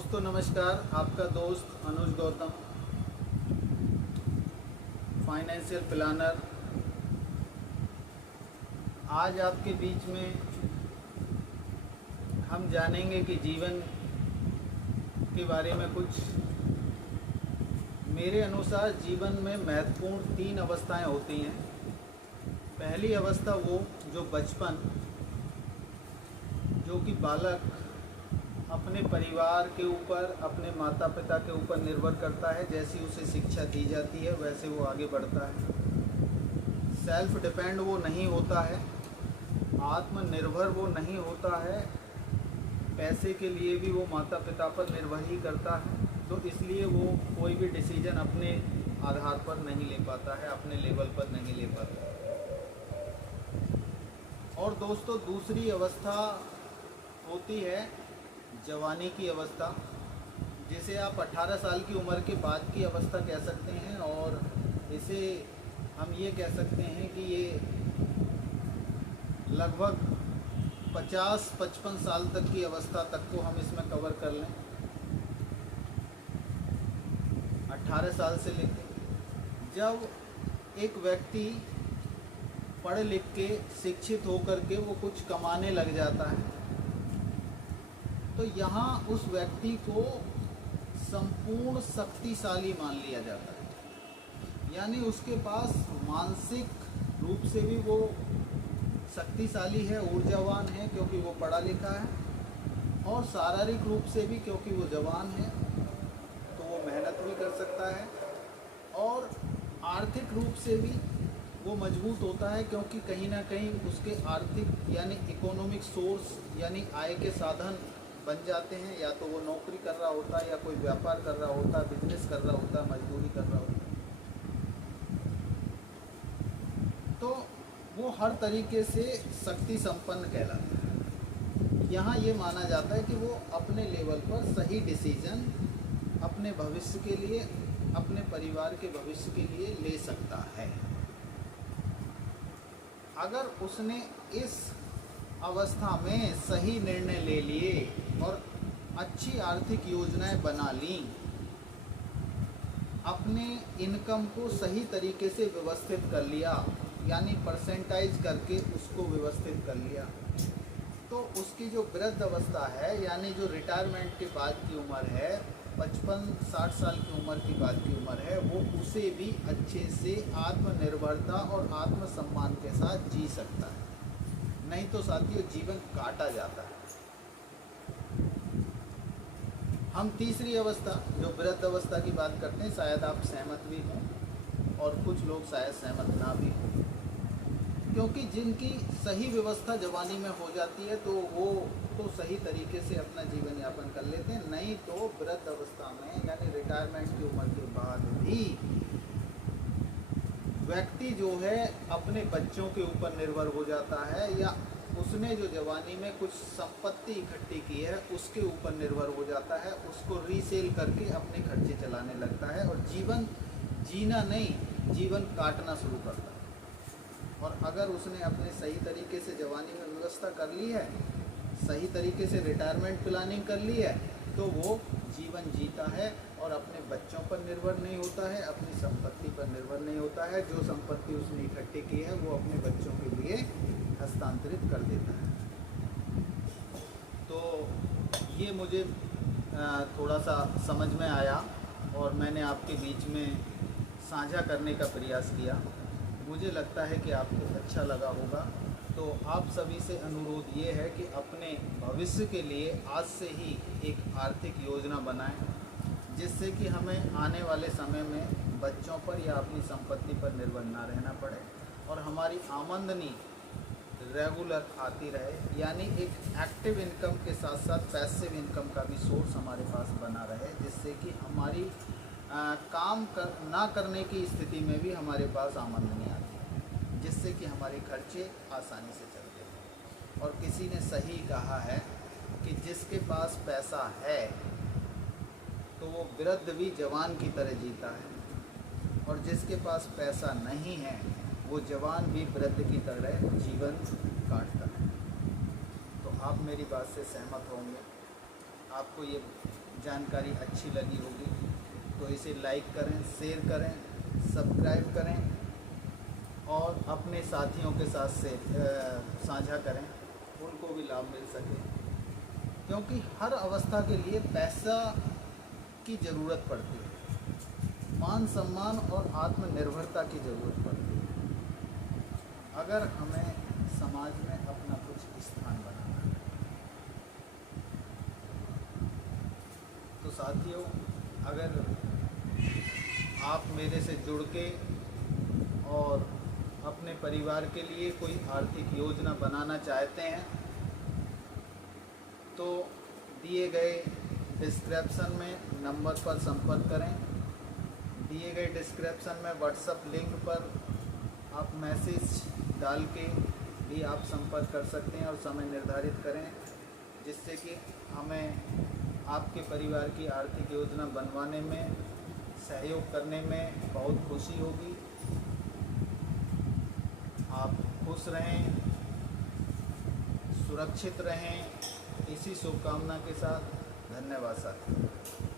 दोस्तों नमस्कार। आपका दोस्त अनुज गौतम, फाइनेंशियल प्लानर, आज आपके बीच में हम जानेंगे कि जीवन के बारे में कुछ। मेरे अनुसार जीवन में महत्वपूर्ण 3 अवस्थाएं होती हैं। पहली अवस्था वो जो बचपन, जो कि बालक अपने परिवार के ऊपर, अपने माता पिता के ऊपर निर्भर करता है। जैसी उसे शिक्षा दी जाती है वैसे वो आगे बढ़ता है। सेल्फ डिपेंड वो नहीं होता है, आत्मनिर्भर वो नहीं होता है। पैसे के लिए भी वो माता पिता पर निर्भर ही करता है। तो इसलिए वो कोई भी डिसीजन अपने आधार पर नहीं ले पाता है, अपने लेवल पर नहीं ले पाता है। और दोस्तों दूसरी अवस्था होती है जवानी की अवस्था, जिसे आप 18 साल की उम्र के बाद की अवस्था कह सकते हैं। और इसे हम ये कह सकते हैं कि ये लगभग 50-55 साल तक की अवस्था तक को हम इसमें कवर कर लें। 18 साल से लेकर जब एक व्यक्ति पढ़ लिख के शिक्षित होकर के वो कुछ कमाने लग जाता है, तो यहाँ उस व्यक्ति को संपूर्ण शक्तिशाली मान लिया जाता है। यानी उसके पास मानसिक रूप से भी वो शक्तिशाली है, ऊर्जावान है क्योंकि वो पढ़ा लिखा है, और शारीरिक रूप से भी क्योंकि वो जवान है तो वो मेहनत भी कर सकता है, और आर्थिक रूप से भी वो मजबूत होता है क्योंकि कहीं ना कहीं उसके आर्थिक यानी इकोनॉमिक सोर्स यानी आय के साधन बन जाते हैं। या तो वो नौकरी कर रहा होता है, या कोई व्यापार कर रहा होता है, बिजनेस कर रहा होता है, मजदूरी कर रहा होता है, तो वो हर तरीके से शक्ति संपन्न कहलाता है। यहाँ ये माना जाता है कि वो अपने लेवल पर सही डिसीजन अपने भविष्य के लिए, अपने परिवार के भविष्य के लिए ले सकता है। अगर उसने इस अवस्था में सही निर्णय ले लिए और अच्छी आर्थिक योजनाएं बना ली, अपने इनकम को सही तरीके से व्यवस्थित कर लिया, यानी परसेंटाइज करके उसको व्यवस्थित कर लिया, तो उसकी जो वृद्ध अवस्था है यानी जो रिटायरमेंट के बाद की उम्र है, 55-60 साल की उम्र की बाद की उम्र है, वो उसे भी अच्छे से आत्मनिर्भरता और आत्मसम्मान के साथ जी सकता है। नहीं तो साथियों जीवन काटा जाता है। हम तीसरी अवस्था जो वृद्ध अवस्था की बात करते हैं, शायद आप सहमत भी हों और कुछ लोग शायद सहमत ना भी हों, क्योंकि जिनकी सही व्यवस्था जवानी में हो जाती है तो वो तो सही तरीके से अपना जीवन यापन कर लेते हैं। नहीं तो वृद्ध अवस्था में यानी रिटायरमेंट की उम्र के बाद भी व्यक्ति जो है अपने बच्चों के ऊपर निर्भर हो जाता है, या उसने जो जवानी में कुछ संपत्ति इकट्ठी की है उसके ऊपर निर्भर हो जाता है, उसको रीसेल करके अपने खर्चे चलाने लगता है, और जीवन जीना नहीं जीवन काटना शुरू करता है। और अगर उसने अपने सही तरीके से जवानी में व्यवस्था कर ली है, सही तरीके से रिटायरमेंट प्लानिंग कर ली है, तो वो जीवन जीता है और अपने बच्चों पर निर्भर नहीं होता है, अपनी संपत्ति पर निर्भर नहीं होता है। जो संपत्ति उसने इकट्ठी की है वो अपने बच्चों के लिए हस्तांतरित कर देता है। तो ये मुझे थोड़ा सा समझ में आया और मैंने आपके बीच में साझा करने का प्रयास किया। मुझे लगता है कि आपको अच्छा लगा होगा। तो आप सभी से अनुरोध ये है कि अपने भविष्य के लिए आज से ही एक आर्थिक योजना बनाएं, जिससे कि हमें आने वाले समय में बच्चों पर या अपनी संपत्ति पर निर्भर ना रहना पड़े, और हमारी आमदनी रेगुलर आती रहे। यानी एक एक्टिव इनकम के साथ साथ पैसिव इनकम का भी सोर्स हमारे पास बना रहे, जिससे कि हमारी काम ना करने की स्थिति में भी हमारे पास आमदनी आती है, जिससे कि हमारे खर्चे आसानी से चलते हैं। और किसी ने सही कहा है कि जिसके पास पैसा है तो वो वृद्ध भी जवान की तरह जीता है, और जिसके पास पैसा नहीं है वो जवान भी वृद्ध की तरह जीवन काटता है। तो आप मेरी बात से सहमत होंगे। आपको ये जानकारी अच्छी लगी होगी, तो इसे लाइक करें, शेयर करें, सब्सक्राइब करें और अपने साथियों के साथ से साझा करें, उनको भी लाभ मिल सके। क्योंकि हर अवस्था के लिए पैसा की ज़रूरत पड़ती है, मान सम्मान और आत्मनिर्भरता की ज़रूरत पड़ती है, अगर हमें समाज में अपना कुछ स्थान बनाना है। तो साथियों, अगर आप मेरे से जुड़ के और अपने परिवार के लिए कोई आर्थिक योजना बनाना चाहते हैं तो दिए गए डिस्क्रिप्शन में नंबर पर संपर्क करें। दिए गए डिस्क्रिप्शन में व्हाट्सएप लिंक पर आप मैसेज डाल के भी आप संपर्क कर सकते हैं और समय निर्धारित करें, जिससे कि हमें आपके परिवार की आर्थिक योजना बनवाने में सहयोग करने में बहुत खुशी होगी। आप खुश रहें, सुरक्षित रहें, इसी शुभकामना के साथ धन्यवाद साथियों।